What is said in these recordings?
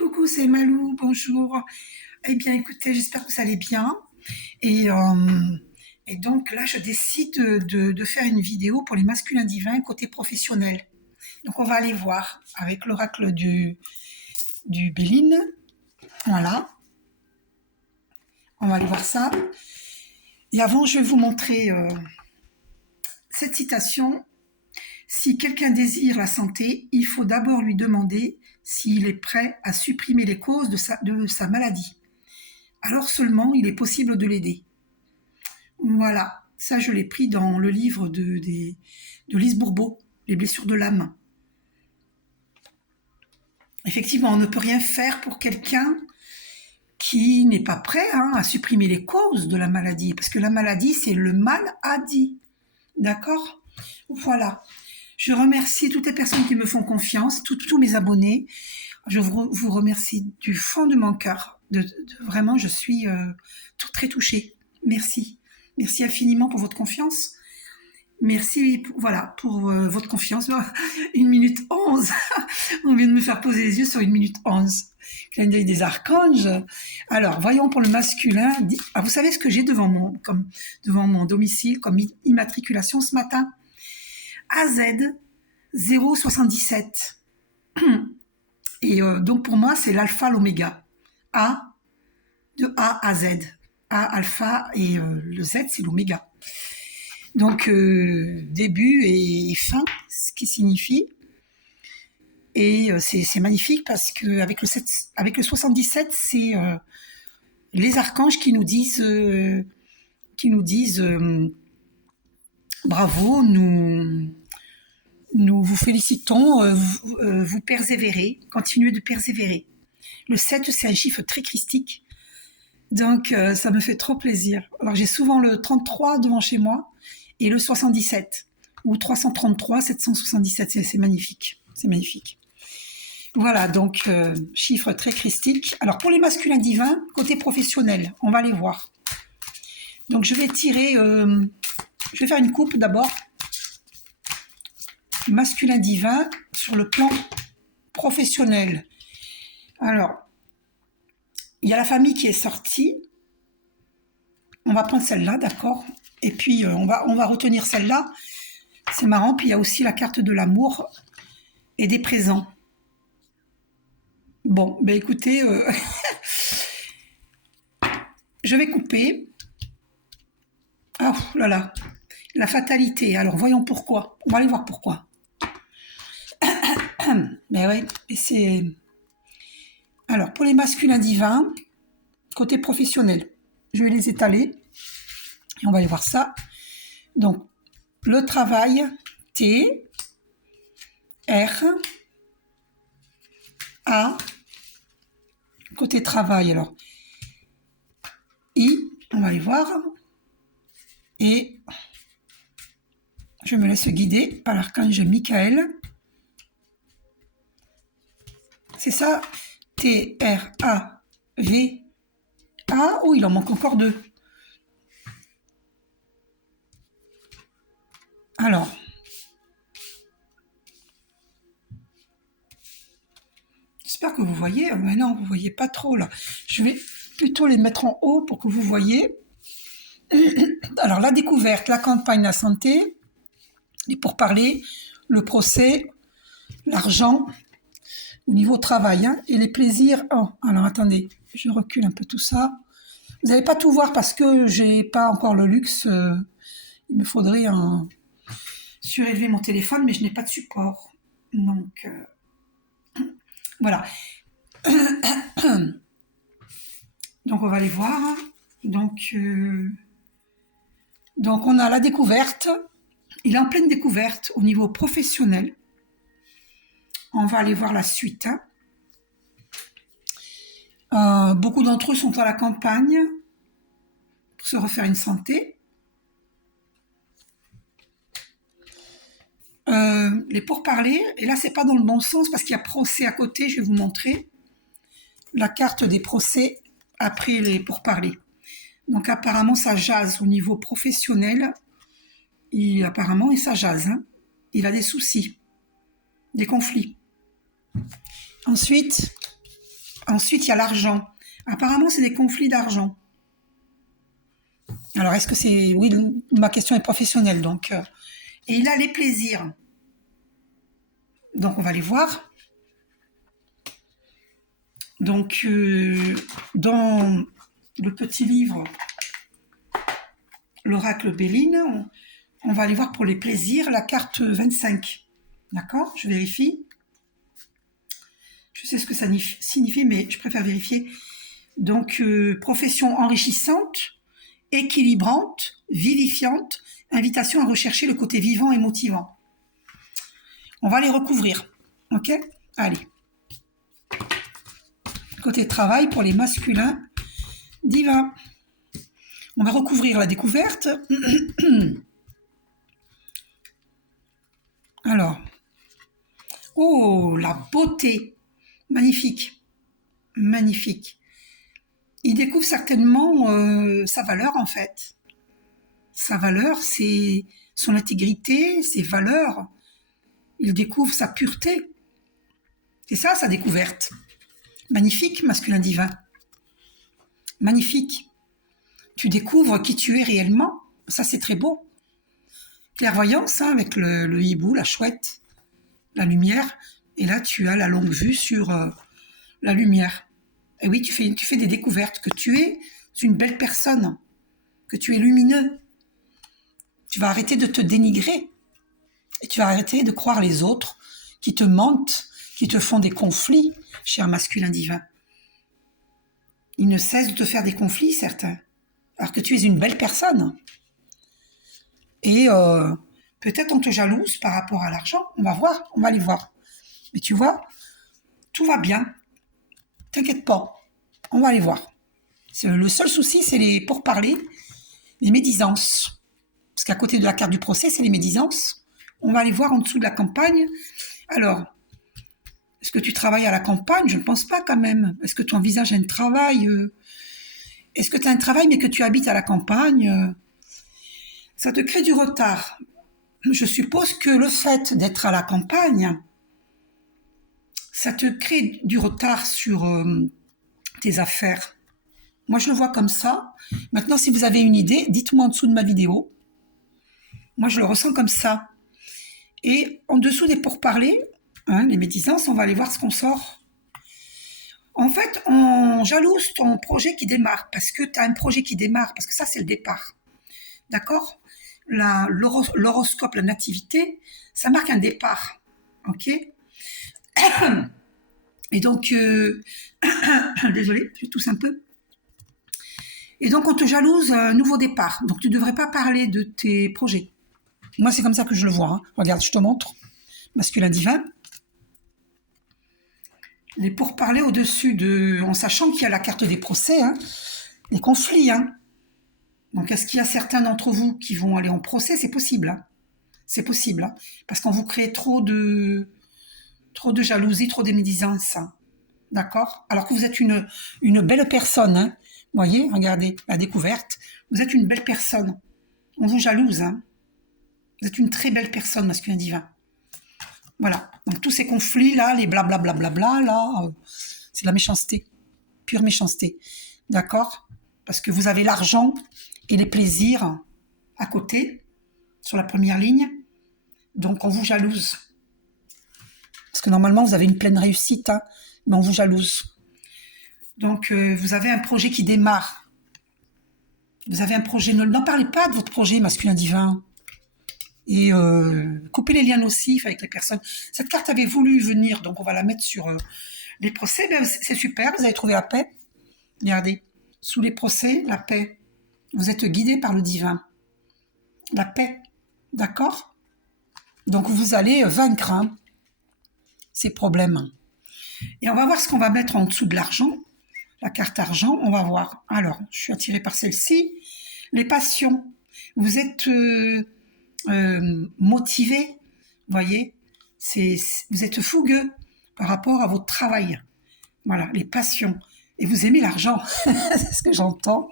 Coucou, c'est Malou, bonjour. Eh bien, écoutez, j'espère que vous allez bien. Et, euh, et donc là, je décide de faire une vidéo pour les masculins divins côté professionnel. Donc, on va aller voir avec l'oracle du Béline. Voilà, on va aller voir ça. Et avant, je vais vous montrer cette citation. Si quelqu'un désire la santé, il faut d'abord lui demander s'il est prêt à supprimer les causes de sa maladie. Alors seulement il est possible de l'aider. Voilà, ça je l'ai pris dans le livre de Lise Bourbeau, Les blessures de l'âme. Effectivement, on ne peut rien faire pour quelqu'un qui n'est pas prêt à supprimer les causes de la maladie, parce que la maladie, c'est le mal à dit. D'accord. Voilà. Je remercie toutes les personnes qui me font confiance, tous mes abonnés. Je vous remercie du fond de mon cœur. Vraiment, je suis très touchée. Merci. Merci infiniment pour votre confiance. Merci voilà, pour votre confiance. 1 minute 11. On vient de me faire poser les yeux sur 1 minute 11. Clin d'œil des archanges. Alors, voyons pour le masculin. Ah, vous savez ce que j'ai devant mon domicile comme immatriculation ce matin? AZ 077. Et donc pour moi, c'est l'alpha, l'oméga. A, de A à Z. A, alpha, et le Z, c'est l'oméga. Donc, début et fin, ce qui signifie. Et c'est magnifique parce qu'avec avec le 77, c'est les archanges qui nous disent bravo, nous vous félicitons, vous persévérez, continuez de persévérer. Le 7, c'est un chiffre très christique, donc ça me fait trop plaisir. Alors j'ai souvent le 33 devant chez moi et le 77, ou 333, 777, c'est magnifique, c'est magnifique. Voilà, donc chiffre très christique. Alors pour les masculins divins, côté professionnel, on va les voir. Donc je vais faire une coupe d'abord. Masculin divin sur le plan professionnel. Alors, il y a la famille qui est sortie. On va prendre celle-là, d'accord? Et puis, on va retenir celle-là. C'est marrant. Puis, il y a aussi la carte de l'amour et des présents. Bon, ben écoutez, je vais couper. Ah, là là. La fatalité. Alors, voyons pourquoi. On va aller voir pourquoi. Mais oui, et c'est... Alors, pour les masculins divins, côté professionnel, je vais les étaler et on va aller voir ça. Donc, le travail, T, R, A, côté travail, alors, I, on va aller voir, et je me laisse guider par l'archange Michael. C'est ça, T, R, A, V, A. Oh, il en manque encore 2. Alors, j'espère que vous voyez. Mais non, vous ne voyez pas trop là. Je vais plutôt les mettre en haut pour que vous voyez. Alors, la découverte, la campagne, la santé, les pourparlers, le procès, l'argent, au niveau travail, et les plaisirs. Oh, alors attendez, je recule un peu tout ça. Vous n'allez pas tout voir parce que j'ai pas encore le luxe. Il me faudrait surélever mon téléphone, mais je n'ai pas de support. Donc, voilà. Donc, on va aller voir. Donc, on a la découverte. Il est en pleine découverte au niveau professionnel. On va aller voir la suite. Beaucoup d'entre eux sont à la campagne pour se refaire une santé. Les pourparlers, et là c'est pas dans le bon sens parce qu'il y a procès à côté, je vais vous montrer la carte des procès après les pourparlers. Donc apparemment ça jase au niveau professionnel, et ça jase, il a des soucis, des conflits. Ensuite, Ensuite, il y a l'argent. Apparemment, c'est des conflits d'argent. Alors, est-ce que c'est... Oui, ma question est professionnelle, donc... Et il a les plaisirs. Donc, on va les voir. Donc, dans le petit livre L'Oracle Béline, on va aller voir pour les plaisirs la carte 25. D'accord? Je vérifie. Je sais ce que ça signifie, mais je préfère vérifier. Donc, profession enrichissante, équilibrante, vivifiante, invitation à rechercher le côté vivant et motivant. On va les recouvrir. Ok? Allez. Côté travail pour les masculins divins. On va recouvrir la découverte. Alors. Oh, la beauté. Magnifique. Magnifique. Il découvre certainement sa valeur, en fait. Sa valeur, c'est son intégrité, ses valeurs. Il découvre sa pureté. C'est ça, sa découverte. Magnifique, masculin divin. Magnifique. Tu découvres qui tu es réellement. Ça, c'est très beau. Clairvoyance, hein, avec le hibou, la chouette, la lumière. Et là, tu as la longue vue sur la lumière. Et oui, tu fais des découvertes, que tu es une belle personne, que tu es lumineux. Tu vas arrêter de te dénigrer. Et tu vas arrêter de croire les autres qui te mentent, qui te font des conflits, cher masculin divin. Ils ne cessent de te faire des conflits, certains. Alors que tu es une belle personne. Et peut-être on te jalouse par rapport à l'argent. On va voir, on va aller voir. Mais tu vois, tout va bien. T'inquiète pas, on va aller voir. Le seul souci, c'est les pourparlers, les médisances. Parce qu'à côté de la carte du procès, c'est les médisances. On va aller voir en dessous de la campagne. Alors, est-ce que tu travailles à la campagne? Je ne pense pas quand même. Est-ce que tu envisages un travail Est-ce que tu as un travail mais que tu habites à la campagne Ça te crée du retard. Je suppose que le fait d'être à la campagne, ça te crée du retard sur tes affaires. Moi, je le vois comme ça. Maintenant, si vous avez une idée, dites-moi en dessous de ma vidéo. Moi, je le ressens comme ça. Et en dessous des pourparlers, hein, les médisances, on va aller voir ce qu'on sort. En fait, on jalouse ton projet qui démarre, parce que tu as un projet qui démarre, parce que ça, c'est le départ. D'accord? L'horoscope, la nativité, ça marque un départ. Ok? Et donc, désolée, je tousse un peu. Et donc, on te jalouse un nouveau départ. Donc, tu ne devrais pas parler de tes projets. Moi, c'est comme ça que je le vois. Hein. Regarde, je te montre. Masculin divin. Les pourparlers au-dessus en sachant qu'il y a la carte des procès, hein, les conflits. Hein. Donc, est-ce qu'il y a certains d'entre vous qui vont aller en procès? C'est possible. Hein. C'est possible. Hein. Parce qu'on vous crée trop de jalousie, trop de médisance. Hein. D'accord? Alors que vous êtes une belle personne. Hein. Vous voyez, regardez, la découverte. Vous êtes une belle personne. On vous jalouse. Hein. Vous êtes une très belle personne, masculin divin. Voilà. Donc tous ces conflits-là, les blablabla, là, c'est de la méchanceté. Pure méchanceté. D'accord? Parce que vous avez l'argent et les plaisirs à côté, sur la première ligne. Donc on vous jalouse. Parce que normalement, vous avez une pleine réussite, hein, mais on vous jalouse. Donc, vous avez un projet qui démarre. Vous avez un projet. N'en parlez pas de votre projet masculin divin. Et coupez les liens nocifs avec les personnes. Cette carte avait voulu venir, donc on va la mettre sur les procès. Ben, c'est super, vous avez trouvé la paix. Regardez, sous les procès, la paix. Vous êtes guidé par le divin. La paix, d'accord? Donc vous allez vaincre hein, ces problèmes. Et on va voir ce qu'on va mettre en dessous de l'argent. La carte argent, on va voir. Alors, je suis attirée par celle-ci. Les passions. Vous êtes motivé, vous voyez. Vous êtes fougueux par rapport à votre travail. Voilà, les passions. Et vous aimez l'argent. C'est ce que j'entends.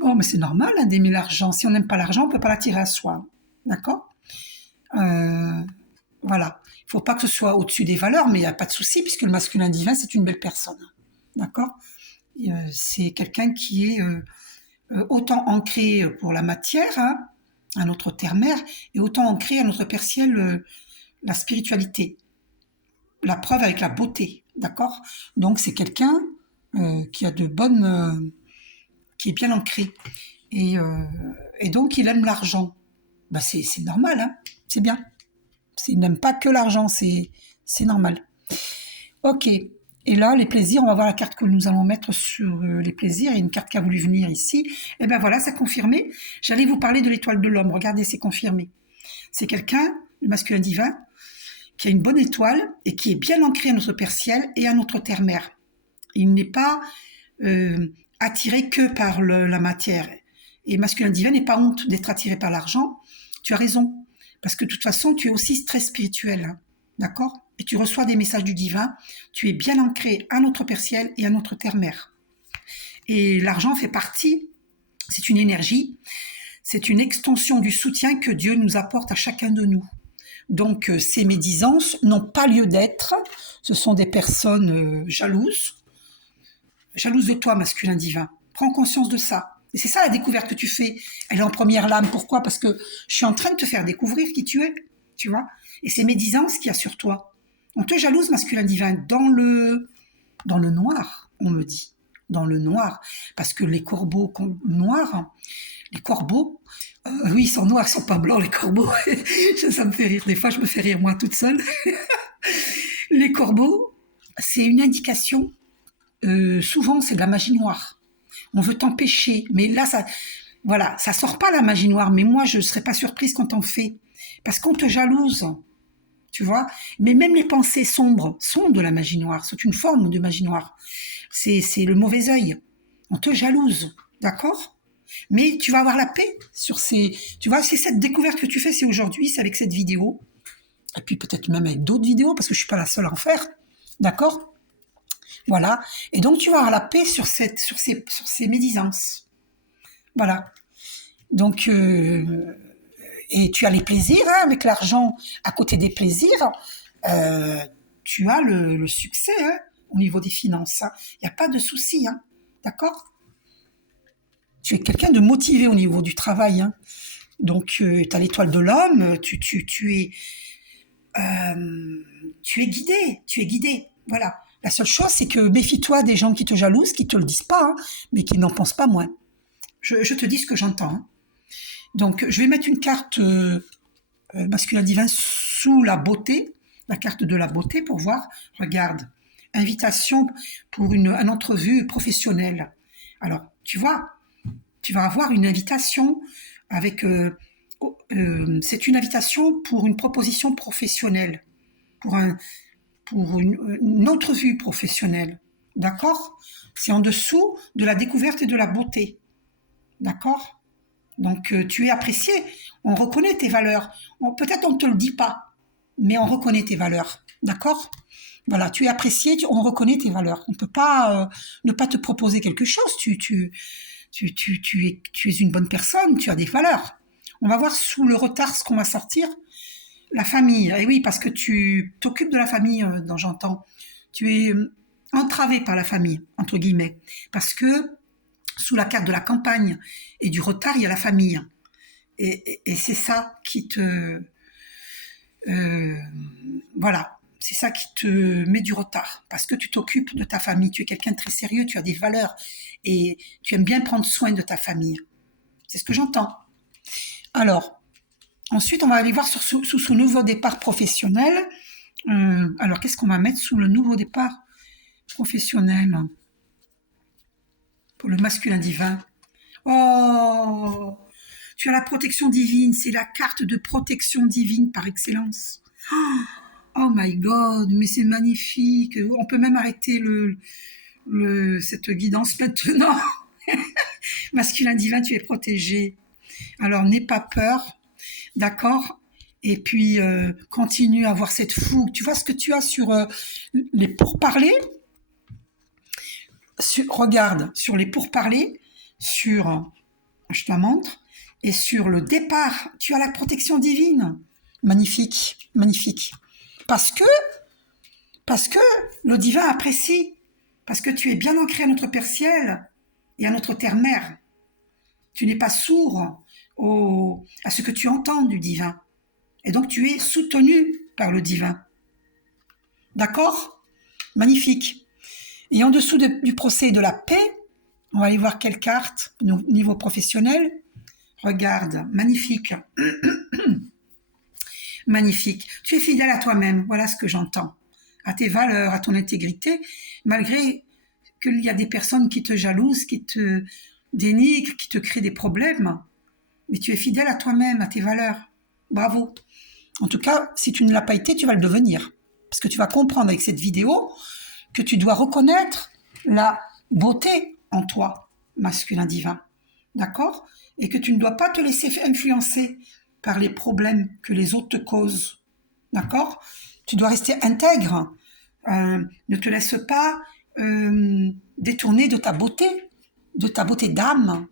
Bon, mais c'est normal hein, d'aimer l'argent. Si on n'aime pas l'argent, on ne peut pas l'attirer à soi. D'accord? Voilà. Il faut pas que ce soit au-dessus des valeurs, mais il n'y a pas de souci, puisque le masculin divin, c'est une belle personne. D'accord? C'est quelqu'un qui est autant ancré pour la matière, hein, à notre terre-mère, et autant ancré à notre père ciel, la spiritualité. La preuve avec la beauté, d'accord? Donc c'est quelqu'un qui a de bonnes, qui est bien ancré, et, euh, et donc il aime l'argent. Ben, c'est normal, hein? C'est bien. Il n'aime pas que l'argent, c'est normal. Ok. Et là, les plaisirs, on va voir la carte que nous allons mettre sur les plaisirs. Il y a une carte qui a voulu venir ici. Et ben voilà, c'est confirmé. J'allais vous parler de l'étoile de l'homme. Regardez, c'est confirmé. C'est quelqu'un, le masculin divin, qui a une bonne étoile et qui est bien ancré à notre père ciel et à notre terre-mère. Il n'est pas attiré que par la matière. Et masculin divin n'est pas honte d'être attiré par l'argent. Tu as raison. Parce que de toute façon, tu es aussi très spirituel. Hein, d'accord? Et tu reçois des messages du divin. Tu es bien ancré à notre père ciel et à notre terre-mère. Et l'argent fait partie, c'est une énergie, c'est une extension du soutien que Dieu nous apporte à chacun de nous. Donc, ces médisances n'ont pas lieu d'être. Ce sont des personnes jalouses de toi, masculin divin. Prends conscience de ça. Et c'est ça la découverte que tu fais. Elle est en première lame. Pourquoi? Parce que je suis en train de te faire découvrir qui tu es, tu vois. Et c'est médisance qu'il y a sur toi. On te jalouse, masculin divin, dans le noir, on me dit. Dans le noir. Parce que les corbeaux noirs, les corbeaux, oui, ils sont noirs, ils sont pas blancs, les corbeaux. Ça me fait rire. Des fois, je me fais rire moi toute seule. Les corbeaux, c'est une indication. Souvent, c'est de la magie noire. On veut t'empêcher, mais là, voilà, ça sort pas la magie noire. Mais moi, je serais pas surprise quand on fait, parce qu'on te jalouse, tu vois. Mais même les pensées sombres sont de la magie noire. C'est une forme de magie noire. C'est le mauvais œil. On te jalouse, d'accord? Mais tu vas avoir la paix sur ces. Tu vois, c'est cette découverte que tu fais, c'est aujourd'hui, c'est avec cette vidéo. Et puis peut-être même avec d'autres vidéos, parce que je suis pas la seule à en faire, d'accord? Voilà. Et donc, tu vas avoir la paix sur ces médisances. Voilà. Donc, et tu as les plaisirs, hein, avec l'argent à côté des plaisirs. Tu as le succès, hein, au niveau des finances. Il n'y a pas de souci, hein, d'accord? Tu es quelqu'un de motivé au niveau du travail. Hein. Donc, tu as l'étoile de l'homme, tu es guidé, tu es guidé. Voilà. La seule chose, c'est que méfie-toi des gens qui te jalousent, qui te le disent pas, hein, mais qui n'en pensent pas moins. Je te dis ce que j'entends. Hein. Donc, je vais mettre une carte masculin divin sous la beauté, la carte de la beauté pour voir. Regarde, invitation pour une entrevue professionnelle. Alors, tu vois, tu vas avoir une invitation avec... c'est une invitation pour une proposition professionnelle, pour une entrevue professionnelle. D'accord? C'est en dessous de la découverte et de la beauté. D'accord? Donc, tu es apprécié. On reconnaît tes valeurs. Peut-être on ne te le dit pas, mais on reconnaît tes valeurs. D'accord? Voilà, tu es apprécié, on reconnaît tes valeurs. On ne peut pas ne pas te proposer quelque chose. Tu es une bonne personne, tu as des valeurs. On va voir sous le retard ce qu'on va sortir. La famille, et oui, parce que tu t'occupes de la famille, dont j'entends. Tu es entravé par la famille, entre guillemets. Parce que sous la carte de la campagne et du retard, il y a la famille. Et c'est ça qui te... voilà, c'est ça qui te met du retard. Parce que tu t'occupes de ta famille, tu es quelqu'un de très sérieux, tu as des valeurs. Et tu aimes bien prendre soin de ta famille. C'est ce que j'entends. Alors, ensuite, on va aller voir sous ce nouveau départ professionnel. Alors, qu'est-ce qu'on va mettre sous le nouveau départ professionnel pour le masculin divin? Oh, tu as la protection divine. C'est la carte de protection divine par excellence. Oh my God, mais c'est magnifique. On peut même arrêter cette guidance maintenant. Masculin divin, tu es protégé. Alors, n'aie pas peur. D'accord? Et puis, continue à avoir cette fougue. Tu vois ce que tu as sur les pourparlers? Regarde, sur les pourparlers, je te la montre, et sur le départ, tu as la protection divine. Magnifique, magnifique. Parce que, parce que le divin apprécie, parce que tu es bien ancré à notre Père Ciel et à notre Terre-Mère. Tu n'es pas sourd à ce que tu entends du divin. Et donc tu es soutenu par le divin. D'accord? Magnifique. Et en dessous du procès de la paix, on va aller voir quelle carte, au niveau professionnel. Regarde, magnifique. Magnifique. Tu es fidèle à toi-même, voilà ce que j'entends. À tes valeurs, à ton intégrité, malgré qu'il y a des personnes qui te jalousent, qui te dénigrent, qui te créent des problèmes. Mais tu es fidèle à toi-même, à tes valeurs. Bravo. En tout cas, si tu ne l'as pas été, tu vas le devenir. Parce que tu vas comprendre avec cette vidéo que tu dois reconnaître la beauté en toi, masculin divin. D'accord? Et que tu ne dois pas te laisser influencer par les problèmes que les autres te causent. D'accord? Tu dois rester intègre. Ne te laisse pas détourner de ta beauté d'âme,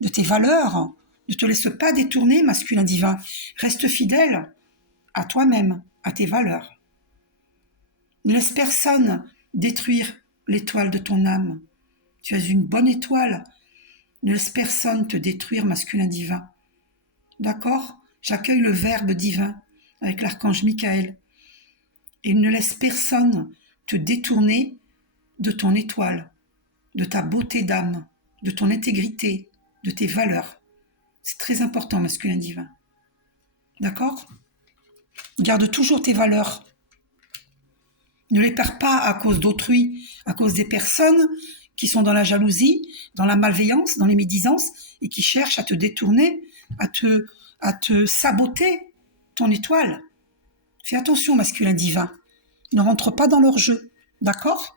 de tes valeurs. Ne te laisse pas détourner, masculin divin. Reste fidèle à toi-même, à tes valeurs. Ne laisse personne détruire l'étoile de ton âme. Tu es une bonne étoile. Ne laisse personne te détruire, masculin divin. D'accord? J'accueille le Verbe divin avec l'archange Michael. Et ne laisse personne te détourner de ton étoile, de ta beauté d'âme, de ton intégrité, de tes valeurs. C'est très important, masculin divin. D'accord? Garde toujours tes valeurs. Ne les perds pas à cause d'autrui, à cause des personnes qui sont dans la jalousie, dans la malveillance, dans les médisances et qui cherchent à te détourner, à te saboter ton étoile. Fais attention, masculin divin. Ne rentre pas dans leur jeu. D'accord?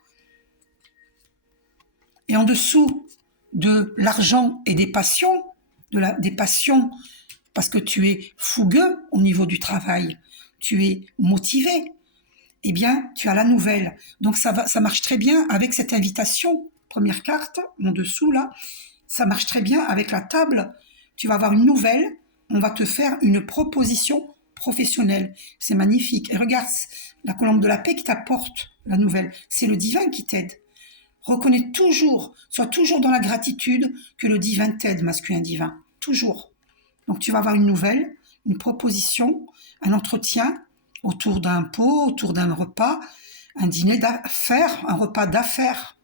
Et en dessous de l'argent et des passions, des passions parce que tu es fougueux au niveau du travail, tu es motivé, eh bien, tu as la nouvelle. Donc, ça marche très bien avec cette invitation. Première carte, en dessous, là. Ça marche très bien avec la table. Tu vas avoir une nouvelle. On va te faire une proposition professionnelle. C'est magnifique. Et regarde, la colombe de la paix qui t'apporte la nouvelle. C'est le divin qui t'aide. Reconnais toujours, sois toujours dans la gratitude que le divin t'aide, masculin divin. Toujours. Donc, tu vas avoir une nouvelle, une proposition, un entretien autour d'un pot, autour d'un repas, un dîner d'affaires, un repas d'affaires,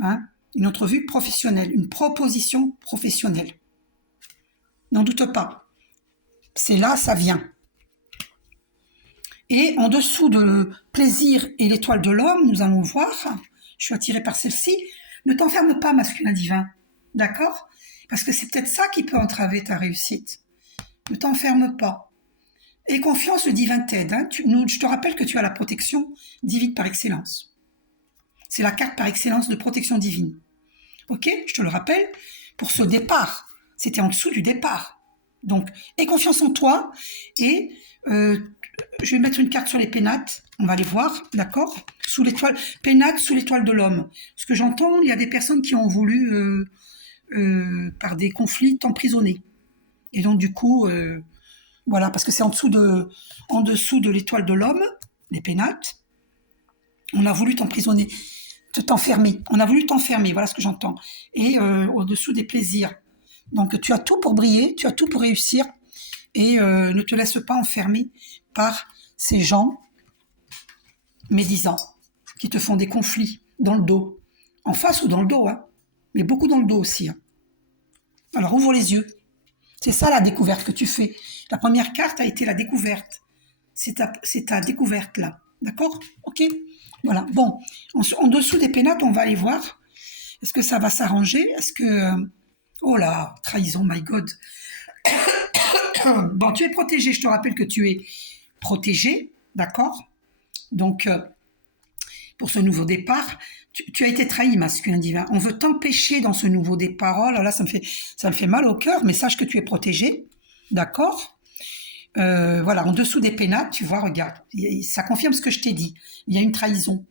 hein, une entrevue professionnelle, une proposition professionnelle. N'en doute pas. C'est là, ça vient. Et en dessous de plaisir et l'étoile de l'homme, nous allons voir, je suis attirée par celle-ci, ne t'enferme pas, masculin divin. D'accord? Parce que c'est peut-être ça qui peut entraver ta réussite. Ne t'enferme pas. Et confiance, le divin t'aide. Hein. Je te rappelle que tu as la protection divine par excellence. C'est la carte par excellence de protection divine. Ok? Je te le rappelle, pour ce départ. C'était en dessous du départ. Donc, aie confiance en toi. Et je vais mettre une carte sur les pénates. On va les voir, d'accord? Sous l'étoile, pénates sous l'étoile de l'homme. Ce que j'entends, il y a des personnes qui ont voulu, par des conflits, t'emprisonner. Et donc, du coup... voilà, parce que c'est en dessous de l'étoile de l'homme, les pénates. On a voulu t'emprisonner, t'enfermer. On a voulu t'enfermer, voilà ce que j'entends. Et au-dessous des plaisirs. Donc tu as tout pour briller, tu as tout pour réussir. Et ne te laisse pas enfermer par ces gens médisants qui te font des conflits dans le dos. En face ou dans le dos, hein. Mais beaucoup dans le dos aussi. Hein. Alors ouvre les yeux. C'est ça la découverte que tu fais. La première carte a été la découverte. C'est ta découverte là. D'accord? Ok? Voilà. Bon, en dessous des pénates, on va aller voir. Est-ce que ça va s'arranger? Est-ce que... oh là, trahison, my God. Bon, tu es protégé. Je te rappelle que tu es protégé. D'accord? Donc, pour ce nouveau départ, tu as été trahi, masculin divin. On veut t'empêcher dans ce nouveau départ. Oh là là, ça me fait mal au cœur, mais sache que tu es protégé. D'accord? Voilà, en dessous des pénates, tu vois, regarde, ça confirme ce que je t'ai dit. Il y a une trahison.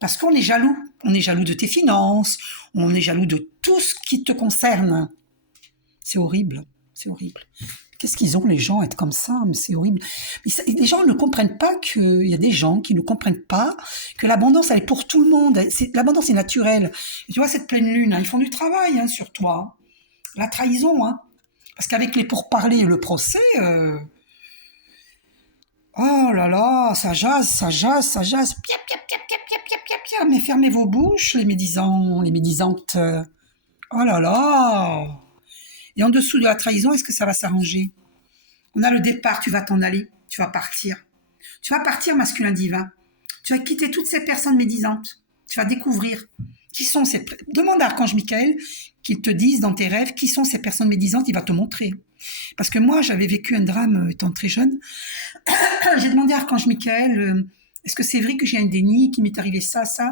Parce qu'on est jaloux. On est jaloux de tes finances, on est jaloux de tout ce qui te concerne. C'est horrible, c'est horrible. Qu'est-ce qu'ils ont les gens à être comme ça? Mais c'est horrible. Mais les gens ne comprennent pas qu'il y a des gens qui ne comprennent pas que l'abondance, elle est pour tout le monde. L'abondance est naturelle. Et tu vois, cette pleine lune, hein, ils font du travail hein, sur toi. La trahison, hein. Parce qu'avec les pourparlers et le procès, oh là là, ça jase, ça jase, ça jase. Pia, pia, pia, pia, pia, pia, pia, pia. Mais fermez vos bouches, les médisants, les médisantes. Oh là là. Et en dessous de la trahison, est-ce que ça va s'arranger? On a le départ, tu vas t'en aller, tu vas partir. Tu vas partir, masculin divin. Tu vas quitter toutes ces personnes médisantes. Tu vas découvrir qui sont ces... Demande à Archange Michael qu'il te dise dans tes rêves qui sont ces personnes médisantes, il va te montrer. Parce que moi, j'avais vécu un drame étant très jeune. J'ai demandé à Archange Michael, est-ce que c'est vrai que j'ai un déni, qu'il m'est arrivé ça, ça?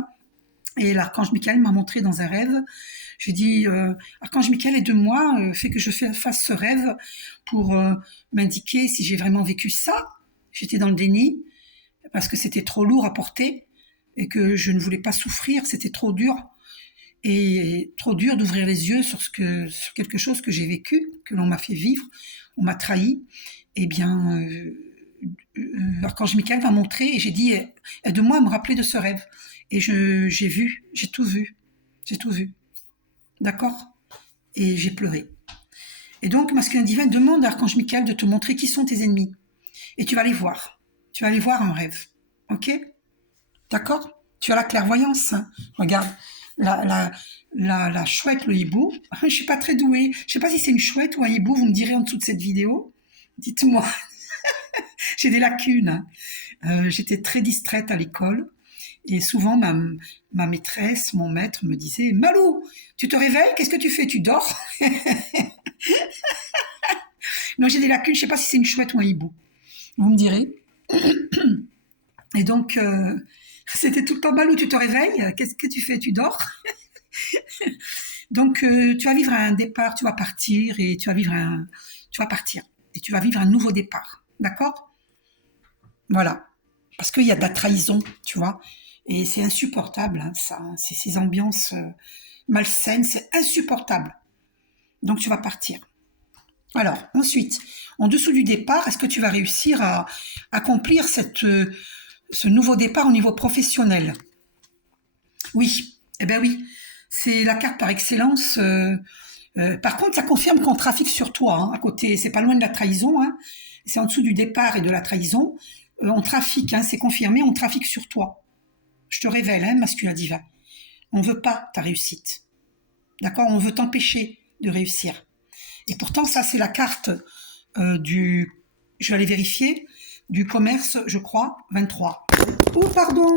Et l'Archange Michael m'a montré dans un rêve. J'ai dit, Archange Michael, aide-moi, fais que je fasse ce rêve pour m'indiquer si j'ai vraiment vécu ça. J'étais dans le déni parce que c'était trop lourd à porter et que je ne voulais pas souffrir, c'était trop dur. Et trop dur d'ouvrir les yeux sur quelque chose que j'ai vécu, que l'on m'a fait vivre, on m'a trahi. Eh bien, Archange Michael m'a montré et j'ai dit, aide-moi à me rappeler de ce rêve. Et j'ai vu, j'ai tout vu, j'ai tout vu. D'accord? Et j'ai pleuré. Et donc, masculin divin demande à Archange Michael de te montrer qui sont tes ennemis. Et tu vas les voir. Tu vas les voir en rêve. Ok? D'accord? Tu as la clairvoyance. Hein. Regarde, la chouette, le hibou. Je suis pas très douée. Je sais pas si c'est une chouette ou un hibou. Vous me direz en dessous de cette vidéo. Dites-moi. J'ai des lacunes. J'étais très distraite à l'école. Et souvent, ma maîtresse, mon maître me disait « Malou, tu te réveilles? Qu'est-ce que tu fais? Tu dors ?» Non, j'ai des lacunes. Je ne sais pas si c'est une chouette ou un hibou. Vous me direz. Et donc, c'était tout le temps « Malou, tu te réveilles? Qu'est-ce que tu fais? Tu dors ?» Donc, tu vas vivre un départ, tu vas partir et tu vas partir. Et tu vas vivre un nouveau départ. D'accord? Voilà. Parce qu'il y a de la trahison, tu vois. Et c'est insupportable, hein, ça. C'est ces ambiances malsaines, c'est insupportable. Donc tu vas partir. Alors, ensuite, en dessous du départ, est-ce que tu vas réussir à accomplir ce nouveau départ au niveau professionnel? Oui, eh bien oui. C'est la carte par excellence. Par contre, ça confirme qu'on trafique sur toi. Hein, à côté, c'est pas loin de la trahison. Hein, c'est en dessous du départ et de la trahison. On trafique, hein, c'est confirmé, on trafique sur toi. Je te révèle, hein, masculin divin. On ne veut pas ta réussite. D'accord? On veut t'empêcher de réussir. Et pourtant, ça, c'est la carte je vais aller vérifier, du commerce, je crois, 23. Oh, pardon!